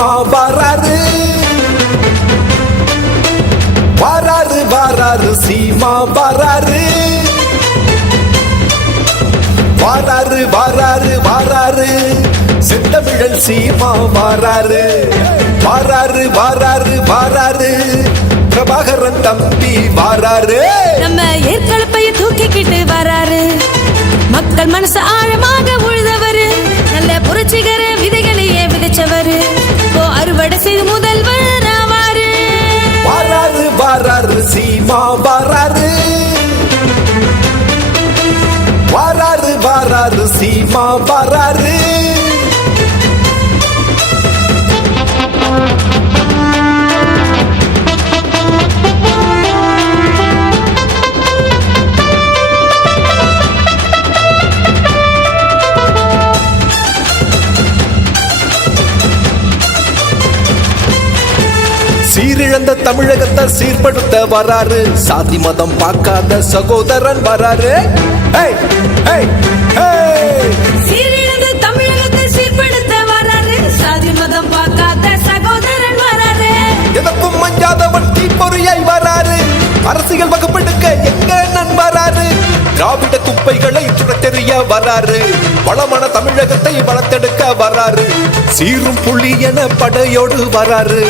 சீமா வராரு வராரு வராரு சீமா வராரு வராரு வராரு வராரு செந்தமிழன் சீமா வராரு வராரு வராரு வராரு பிரபாகரன் தம்பி வராரு நம்ம ஏற்களப்பைய தூக்கிக்கிட்டு வராரு மக்கள் மனசு ஆழமாக உழுதவரு நல்ல புரட்சிகர விதைகளையே விதைச்சவரு அறுவடை செய்து முதல்வர் ஆவாரு வராரு வராரு சீமா வராரு வராரு வராரு சீமா வராரு சீரிழந்த தமிழகத்தை சீர்படுத்த வராரு சாதி மதம் பார்க்காத சகோதரன் வராரு சீரிழந்த தமிழகத்தை சீர்படுத்த வராரு சாதி மதம் பார்க்காத சகோதரன் வராரு எதற்கும் மஞ்சாதவன் தீப்பொறியாய் வராரு அரசியல் வகுப்பெடுக்க எங்க நன் வராரு திராவிட குப்பைகளை துரத்தெறிய வராரு வளமான தமிழகத்தை வளர்த்தெடுக்க வராரு சீரும் புள்ளி என படையோடு வராரு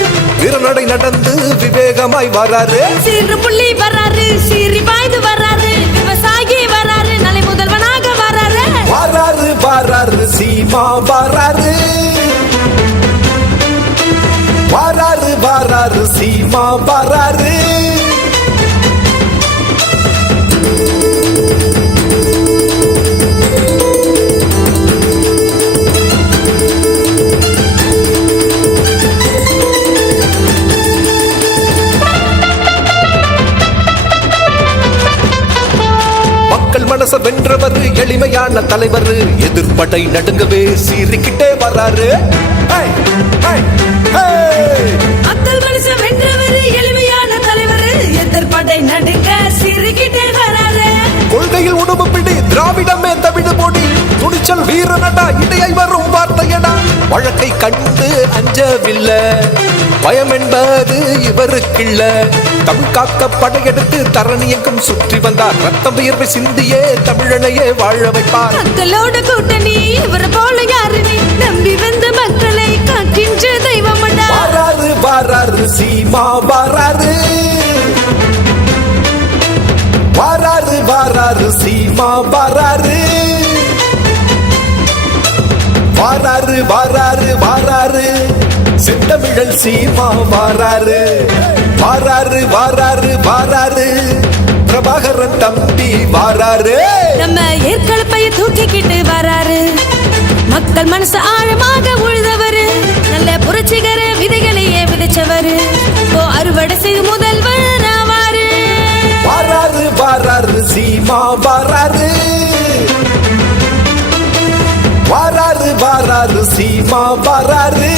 வீரநடை நடந்து விவேகமாய் வராரு சீரும் புள்ளி வராரு சீறி பாய்ந்து வராரு விவசாயி வராரு நலை முதல்வனாக வராரு வராரு வராரு சீமா வராரு வராரு வராரு சீமா வராரு மனச வென்றவர் எளிமையான தலைவர் எதிர்ப்படை நடுங்கவே சீறிக்கிட்டே வராரு மக்கள் மனச வென்றவர் எளிமையான தலைவர் எதிர்ப்படை நடுங்க சீறிக்கிட்டே வராரு கொள்கையில் உணவு பிடி திராவிடமே தமிழ் மொழி துணிச்சல் வீரனடா இடையை வரும் வார்த்தையடா வழக்கை கண்டு அஞ்சவில்லை பயம் என்பது இவருக்குள்ள தமிழ் காக்க படையெடுத்து தரணி எங்கும் சுற்றி வந்தார் ரத்தம் வியர்வை சிந்தியே தமிழனையே வாழ வைப்பார் மக்களோட கூட்டணி இவர போல யாரு நீ நம்பி வந்த மக்களை காக்கின்ற தெய்வம் வராரு வராரு சீமா வராரு வராரு வராரு சீமா வராரு வராரு வராரு வராரு செந்தமிழன் சீமா வராரு வராரு வராரு வராரு பிரபாகரன் தம்பி வராரு நம்ம ஏற்களப்பைய தூக்கிக்கிட்டு வராரு மக்கள் மனசு ஆழமாக உழுதவரு நல்ல புரட்சிகர விதைகளையே விதைச்சவரு அறுவடை செய்து முதல்வர் ஆவாரு வராரு வராரு சீமா வராரு வராரு வராரு சீமா வராரு